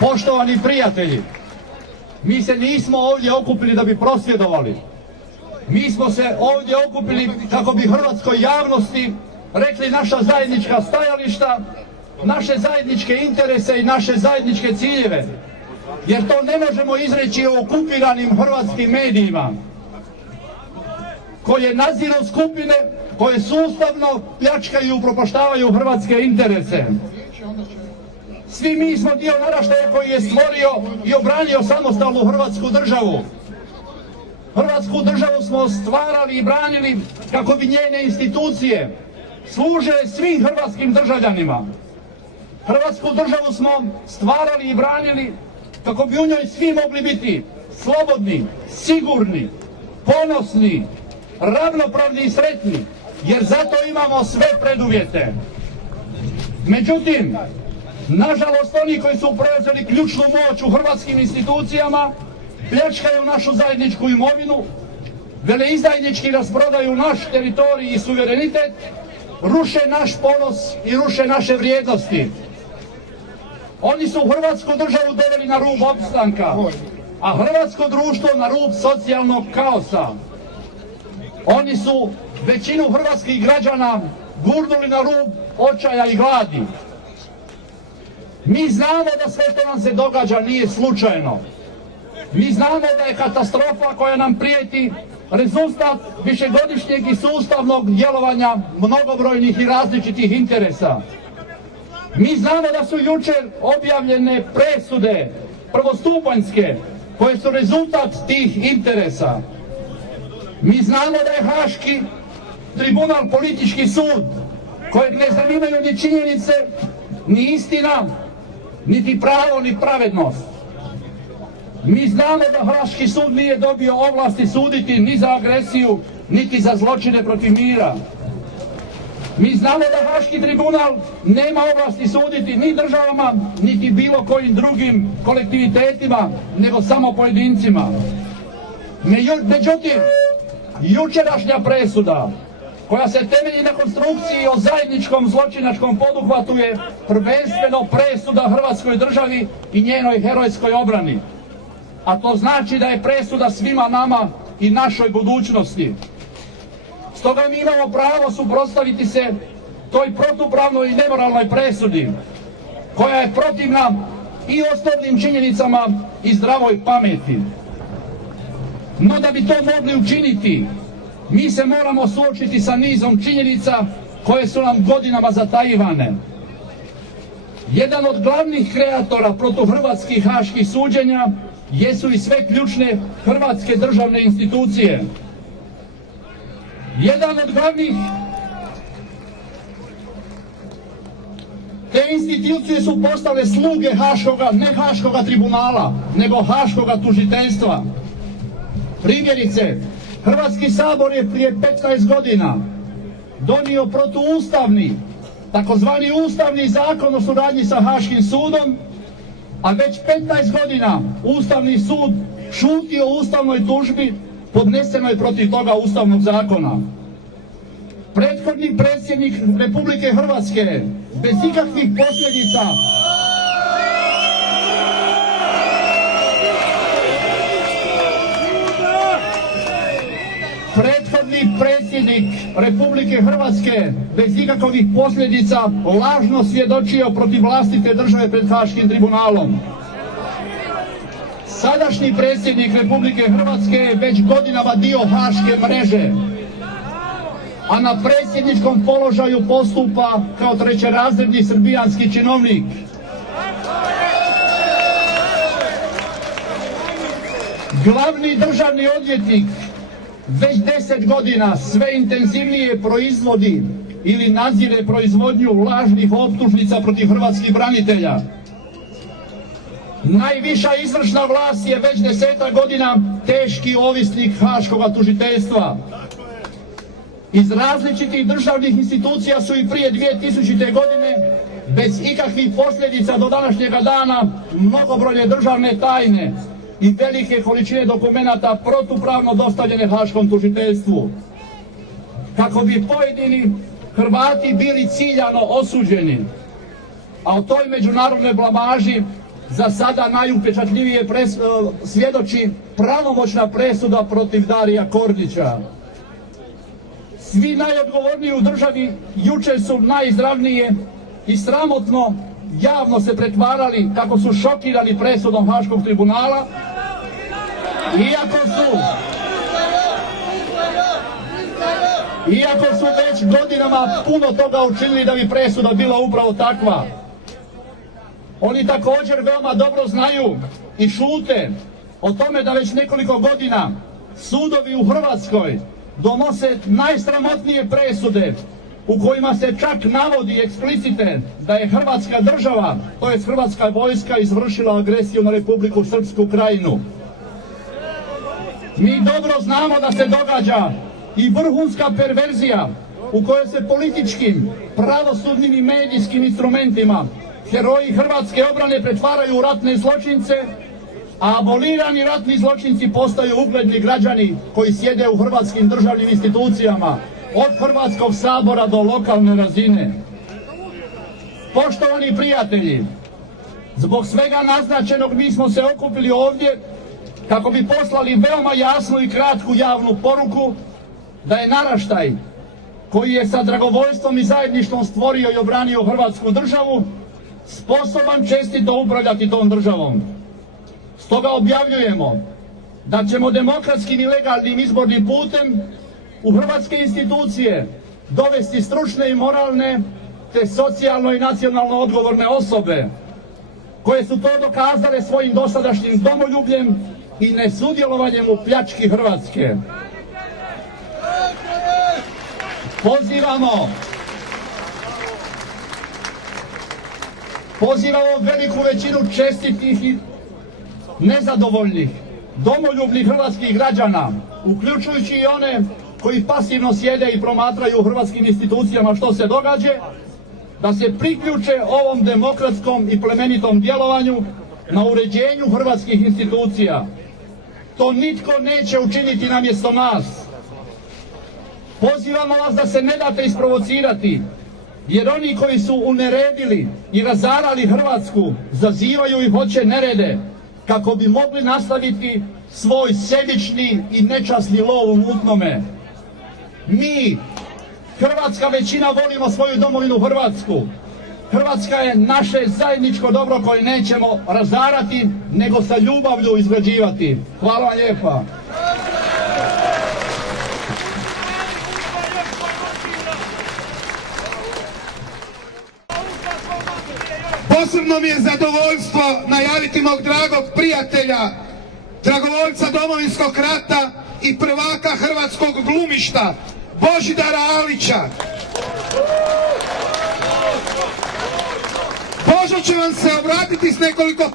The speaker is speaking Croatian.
Poštovani prijatelji, mi se nismo ovdje okupili da bi prosvjedovali. Mi smo se ovdje okupili kako bi hrvatskoj javnosti rekli naša zajednička stajališta, naše zajedničke interese i naše zajedničke ciljeve. Jer to ne možemo izreći o okupiranim hrvatskim medijima koje nadziru skupine koje sustavno pljačkaju i upropaštavaju hrvatske interese. Svi mi smo dio naraštaja koji je stvorio i obranio samostalnu hrvatsku državu. Hrvatsku državu smo stvarali i branili kako bi njene institucije služe svim hrvatskim državljanima. Hrvatsku državu smo stvarali i branili kako bi u njoj svi mogli biti slobodni, sigurni, ponosni, ravnopravni i sretni, jer zato imamo sve preduvjete. Međutim, nažalost, oni koji su preuzeli ključnu moć u hrvatskim institucijama pljačkaju našu zajedničku imovinu, veleizdajnički rasprodaju naš teritorij i suverenitet, ruše naš ponos i ruše naše vrijednosti. Oni su hrvatsku državu doveli na rub opstanka, a hrvatsko društvo na rub socijalnog kaosa. Oni su većinu hrvatskih građana gurnuli na rub očaja i gladi. Mi znamo da sve što nam se događa nije slučajno. Mi znamo da je katastrofa koja nam prijeti rezultat višegodišnjeg i sustavnog djelovanja mnogobrojnih i različitih interesa. Mi znamo da su jučer objavljene presude prvostupanjske koje su rezultat tih interesa. Mi znamo da je Haški tribunal politički sud kojeg ne zanimaju ni činjenice, ni istina, niti pravo, ni pravednost. Mi znamo da Haški sud nije dobio ovlasti suditi ni za agresiju, niti za zločine protiv mira. Mi znamo da Haški tribunal nema ovlasti suditi ni državama, niti bilo kojim drugim kolektivitetima, nego samo pojedincima. Međutim, jučerašnja presuda, koja se temelji na konstrukciji o zajedničkom zločinačkom poduhvatu, je prvenstveno presuda Hrvatskoj državi i njenoj herojskoj obrani. A to znači da je presuda svima nama i našoj budućnosti. Stoga mi imamo pravo suprotstaviti se toj protupravnoj i nemoralnoj presudi, koja je protivna i osnovnim činjenicama i zdravoj pameti. No da bi to mogli učiniti, mi se moramo suočiti sa nizom činjenica koje su nam godinama zatajivane. Jedan od glavnih kreatora protuhrvatskih haških suđenja jesu i sve ključne hrvatske državne institucije. Jedan od glavnih te institucije su postale sluge Haškoga, ne Haškoga tribunala, nego Haškoga tužiteljstva. Primjerice, Hrvatski sabor je prije 15 godina donio protuustavni, takozvani Ustavni zakon o suradnji sa Haškim sudom, a već 15 godina Ustavni sud šuti o ustavnoj tužbi podnesenoj protiv toga ustavnog zakona. Prethodni predsjednik Republike Hrvatske bez ikakvih posljedica Republike Hrvatske bez ikakvih posljedica lažno svjedočio protiv vlastite države pred Haškim tribunalom. Sadašnji predsjednik Republike Hrvatske je već godinama dio Haške mreže, a na predsjedničkom položaju postupa kao trećerazredni srbijanski činovnik. Glavni državni odvjetnik već 10 godina sve intenzivnije proizvodi ili nadzire proizvodnju lažnih optužnica protiv hrvatskih branitelja. Najviša izvršna vlast je već 10 godina teški ovisnik Haškoga tužiteljstva. Iz različitih državnih institucija su i prije 2000. godine bez ikakvih posljedica do današnjega dana mnogobrojne državne tajne i velike količine dokumenata protupravno dostavljene Haškom tužiteljstvu. Kako bi pojedini Hrvati bili ciljano osuđeni, a o toj međunarodnoj blamaži za sada najupečatljivije svjedoči pravomoćna presuda protiv Darija Kordića. Svi najodgovorniji u državi jučer su najizravnije i sramotno javno se pretvarali kako su šokirani presudom Haškog tribunala, iako su već godinama puno toga učinili da bi presuda bila upravo takva. Oni također veoma dobro znaju i šute o tome da već nekoliko godina sudovi u Hrvatskoj donose najsramotnije presude u kojima se čak navodi eksplicite da je Hrvatska država, to jest Hrvatska vojska, izvršila agresiju na Republiku Srpsku Krajinu. Mi dobro znamo da se događa i vrhunska perverzija u kojoj se političkim, pravosudnim i medijskim instrumentima heroji hrvatske obrane pretvaraju u ratne zločince, a abolirani ratni zločinci postaju ugledni građani koji sjede u hrvatskim državnim institucijama, od Hrvatskog sabora do lokalne razine. Poštovani prijatelji, zbog svega naznačenog mi smo se okupili ovdje kako bi poslali veoma jasnu i kratku javnu poruku da je naraštaj koji je sa dragovoljstvom i zajedništvom stvorio i obranio Hrvatsku državu sposoban čestito upravljati tom državom. Stoga objavljujemo da ćemo demokratskim i legalnim izbornim putem u hrvatske institucije dovesti stručne i moralne te socijalno i nacionalno odgovorne osobe koje su to dokazale svojim dosadašnjim domoljubljem i nesudjelovanjem u pljački Hrvatske. Pozivamo veliku većinu čestitih i nezadovoljnih, domoljubnih hrvatskih građana, uključujući i one koji pasivno sjede i promatraju u hrvatskim institucijama što se događa, da se priključe ovom demokratskom i plemenitom djelovanju na uređenju hrvatskih institucija. To nitko neće učiniti namjesto nas. Pozivamo vas da se ne date isprovocirati, jer oni koji su uneredili i razarali Hrvatsku zazivaju i hoće nerede kako bi mogli nastaviti svoj sebični i nečasni lov u mutnome. Mi, hrvatska većina, volimo svoju domovinu Hrvatsku. Hrvatska je naše zajedničko dobro koje nećemo razarati, nego sa ljubavlju izgrađivati. Hvala vam lijepa. Posebno mi je zadovoljstvo najaviti mog dragog prijatelja, dragovoljca Domovinskog rata i prvaka hrvatskog glumišta, Božidara Alića. Božo će vam se obratiti s nekoliko